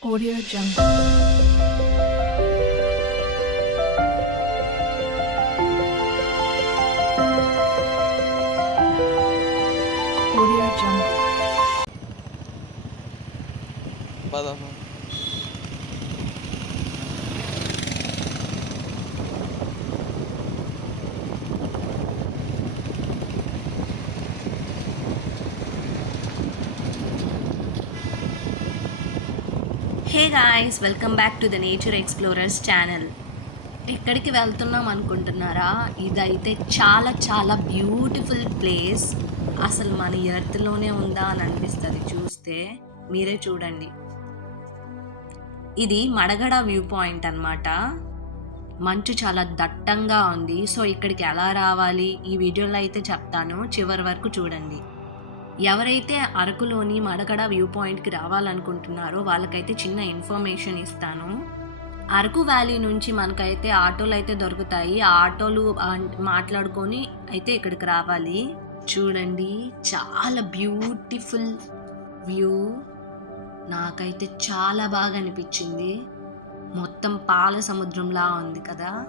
Audio Jungle. Audio hey guys welcome back to the nature explorers channel ఎక్కడికి వెళ్తున్నాం అనుకుంటున్నారా? ఇదైతే చాలా చాలా బ్యూటిఫుల్ ప్లేస్ అసలు మన ఎర్త్లోనే ఉందా అని అనిపిస్తుంది చూస్తే. మీరే చూడండి. ఇది మడగడ వ్యూ పాయింట్ అన్నమాట. మంచు చాలా దట్టంగా ఉంది. సో ఇక్కడికి ఎలా రావాలి? ఈ వీడియోలో అయితే చెప్తాను. చివరి వరకు చూడండి. ఎవరైతే అరకులోని మడకడ వ్యూ పాయింట్కి రావాలనుకుంటున్నారో వాళ్ళకైతే చిన్న ఇన్ఫర్మేషన్ ఇస్తాను. అరకు వ్యాలీ నుంచి మనకైతే ఆటోలు అయితే దొరుకుతాయి. ఆ ఆటోలు మాట్లాడుకొని అయితే ఇక్కడికి రావాలి. చూడండి చాలా బ్యూటిఫుల్ వ్యూ. నాకైతే చాలా బాగా అనిపించింది. మొత్తం పాల సముద్రంలా ఉంది కదా.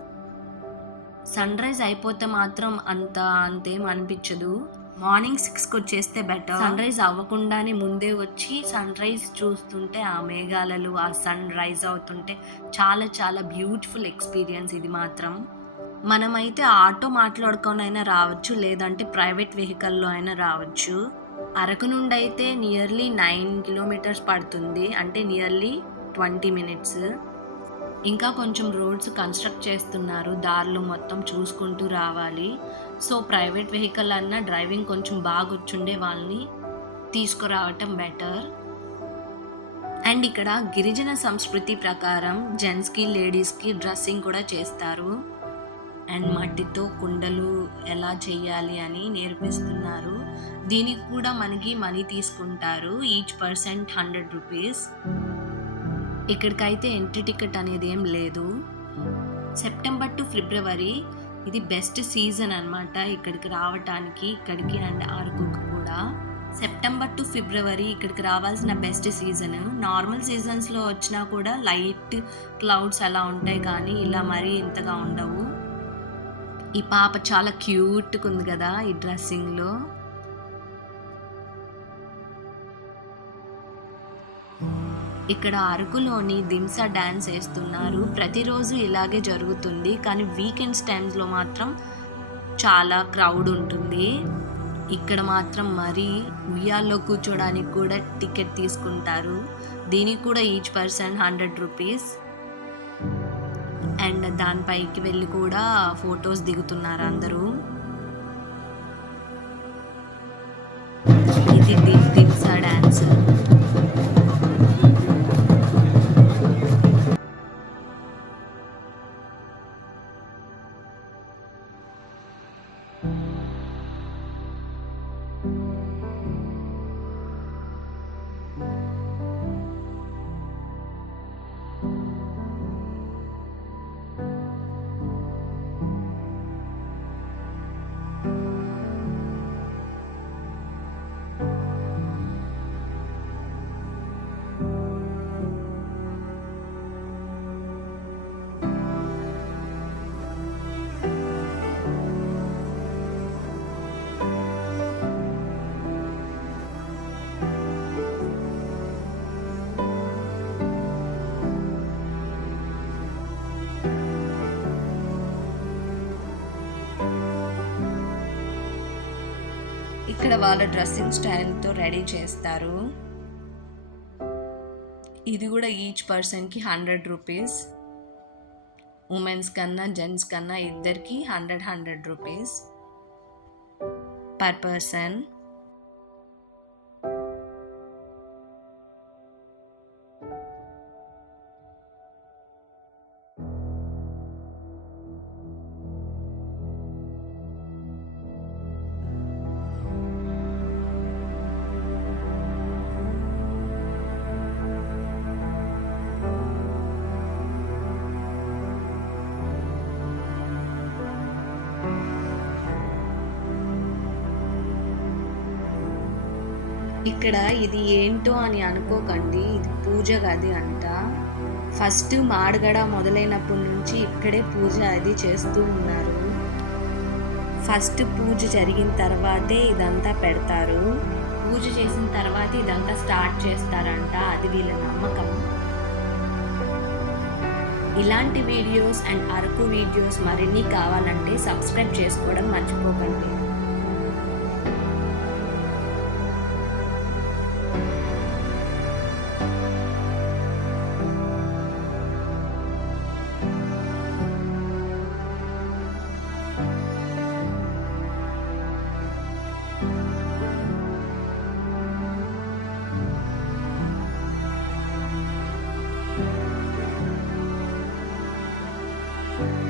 సన్ రైజ్ అయిపోతే మాత్రం అంత అంతేం అనిపించదు. మార్నింగ్ సిక్స్కి వచ్చేస్తే బెటర్ సన్ రైజ్ అవ్వకుండానే ముందే వచ్చి సన్ రైజ్ చూస్తుంటే ఆ మేఘాలలు ఆ సన్ రైజ్ అవుతుంటే చాలా చాలా బ్యూటిఫుల్ ఎక్స్పీరియన్స్ ఇది మాత్రం. మనమైతే ఆటో మాట్లాడుకోనైనా రావచ్చు లేదంటే ప్రైవేట్ వెహికల్లో అయినా రావచ్చు. అరకు నుండి అయితే నియర్లీ నైన్ కిలోమీటర్స్ పడుతుంది అంటే నియర్లీ ట్వంటీ మినిట్స్ ఇంకా కొంచెం రోడ్స్ కన్స్ట్రక్ట్ చేస్తున్నారు. దారులు మొత్తం చూసుకుంటూ రావాలి. సో ప్రైవేట్ వెహికల్ అన్నా డ్రైవింగ్ కొంచెం బాగా వచ్చుండే వాళ్ళని తీసుకురావటం బెటర్. అండ్ ఇక్కడ గిరిజన సంస్కృతి ప్రకారం జెంట్స్కి లేడీస్కి డ్రెస్సింగ్ కూడా చేస్తారు. అండ్ మట్టితో కుండలు ఎలా చేయాలి అని నేర్పిస్తున్నారు. దీనికి కూడా మనకి మనీ తీసుకుంటారు. Each percent hundred rupees. ఇక్కడికైతే ఎంట్రీ టికెట్ అనేది ఏం లేదు. సెప్టెంబర్ టు ఫిబ్రవరి ఇది బెస్ట్ సీజన్ అన్నమాట. ఇక్కడికి రావటానికి ఇక్కడికి అండ్ అరకుకు కూడా. సెప్టెంబర్ టు ఫిబ్రవరి ఇక్కడికి రావాల్సిన బెస్ట్ సీజన్ నార్మల్ సీజన్స్లో వచ్చినా కూడా లైట్ క్లౌడ్స్ అలా ఉంటాయి కానీ ఇలా మరీ ఇంతగా ఉండవు. ఈ పాప చాలా క్యూట్గా ఉంది కదా ఈ డ్రెస్సింగ్లో ఇక్కడ అరకులోని దింసా డ్యాన్స్ వేస్తున్నారు. ప్రతిరోజు ఇలాగే జరుగుతుంది. కానీ వీకెండ్స్ టైమ్స్లో మాత్రం చాలా క్రౌడ్ ఉంటుంది. ఇక్కడ మాత్రం మరీ ఉయ్యాల్లో కూర్చోడానికి కూడా టికెట్ తీసుకుంటారు. దీనికి కూడా each person hundred rupees. And దానిపైకి వెళ్ళి కూడా ఫొటోస్ దిగుతున్నారు అందరూ. ఇక్కడ వాళ్ళ డ్రెస్సింగ్ స్టైల్తో రెడీ చేస్తారు. ఇది కూడా ఈచ్ పర్సన్కి హండ్రెడ్ రూపీస్. ఉమెన్స్ కన్నా జెంట్స్ కన్నా ఇద్దరికి hundred hundred rupees. Per person. ఇక్కడ ఇది ఏంటో అని అనుకోకండి ఇది పూజ గది అంట. ఫస్ట్ మాడగడ మొదలైనప్పటి నుంచి ఇక్కడే పూజ అది చేస్తూ ఉన్నారు. ఫస్ట్ పూజ జరిగిన తర్వాతే ఇదంతా పెడతారు. పూజ చేసిన తర్వాత ఇదంతా స్టార్ట్ చేస్తారంట అది వీళ్ళ నమ్మకం. ఇలాంటి వీడియోస్ అండ్ అరకు వీడియోస్ మరిన్ని కావాలంటే సబ్స్క్రైబ్ చేసుకోవడం మర్చిపోకండి. Bye.